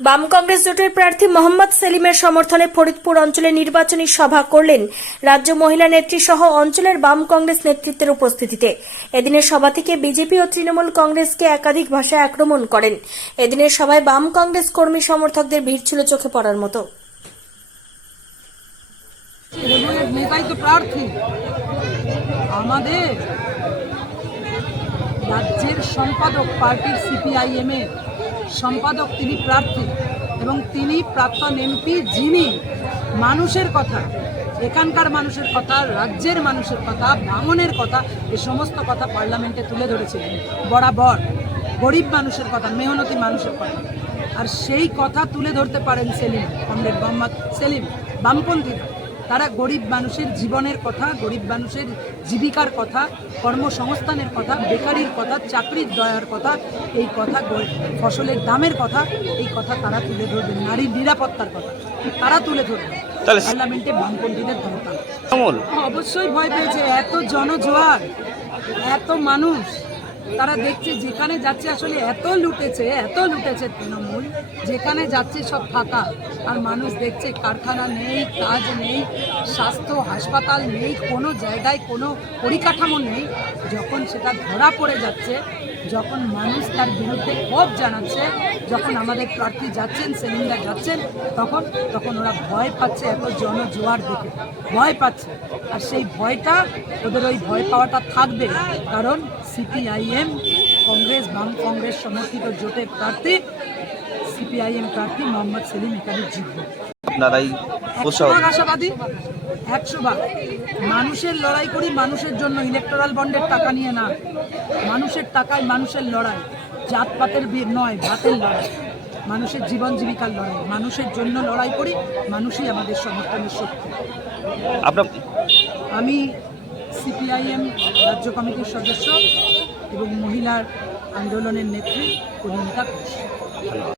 বাম কংগ্রেস জোটের প্রার্থী মোহাম্মদ সেলিমের সমর্থনে ফরিদপুর অঞ্চলে নির্বাচনী সভা করলেন রাজ্য মহিলা নেত্রী সহ অঞ্চলের বাম কংগ্রেস নেতৃত্বের উপস্থিতিতে। এদিনের সভা থেকে বিজেপি ও তৃণমূল কংগ্রেসকে একাধিক ভাষায় আক্রমণ করেন। এদিনের সভায় বাম কংগ্রেস কর্মী সমর্থকদের ভিড় ছিল চোখে পড়ার মতো। রাজ্যের সম্পাদক পার্টির সিপিআইএম এর সম্পাদক তিনি প্রার্থী এবং তিনি প্রাক্তন এমপি যিনি মানুষের কথা, এখানকার মানুষের কথা, রাজ্যের মানুষের কথা ভাঙনের কথা, এ সমস্ত কথা পার্লামেন্টে তুলে ধরেছিলেন। বরাবর গরিব মানুষের কথা, মেহনতি মানুষের কথা। আর সেই কথা তুলে ধরতে পারেন সেলিম, কমরেড মোহাম্মদ সেলিম, বামপন্থীরা। তারা গরিব মানুষের জীবনের কথা গরিব মানুষের জীবিকার কথা কর্মসংস্থানের কথা বেকারির কথা চাকরির দয়ার কথা এই কথা ফসলের দামের কথা এই কথা তারা তুলে ধরবেন নারীর নিরাপত্তার কথা তারা তুলে ধরবেন তাহলে- পার্লামেন্টে বামপন্থীদের তৃণমূল অবশ্যই ভয় পেয়েছে। এত জনজোয়ার এত মানুষ। তারা দেখছে যেখানে যাচ্ছে আসলে এত লুটেছে এত লুটেছে তৃণমূল, যেখানে যাচ্ছে সব ফাঁকা আর মানুষ দেখছে কারখানা নেই, কাজ নেই, স্বাস্থ্য হাসপাতাল নেই, কোনো জায়গায় কোনো পরিকাঠামো নেই। যখন সেটা ধরা পড়ে যাচ্ছে, যখন মানুষ তার বিরুদ্ধে ক্ষোভ জানাচ্ছে, যখন আমাদের প্রার্থী যাচ্ছেন সেলিমরা যাচ্ছেন, তখন তখন ওরা ভয় পাচ্ছে, এত জনজোয়ার দেখে। ভয় পাচ্ছে। আর সেই ভয়টা, ওদের ওই ভয় পাওয়াটা থাকবে। কারণ সিপিআইএম কংগ্রেস বাম কংগ্রেস সমর্থিত জোটের প্রার্থী সিপিআইএম প্রার্থী মোহাম্মদ সেলিম এখানে জিতবে আপনারাই আশাবাদী একশো ভাগ। মানুষের লড়াই করি মানুষের জন্য ইলেকটোরাল বন্ডের টাকা নিয়ে না। মানুষের টাকায় মানুষের লড়াই। জাতপাতের নয় ভাতের লড়াই। মানুষের জীবন জীবিকার লড়াই। মানুষের জন্য লড়াই করি মানুষই আমাদের সমর্থনের শক্তি। আমি সিপিআইএম রাজ্য কমিটির সদস্য এবং মহিলার আন্দোলনের নেত্রী কনিকা ঘোষ।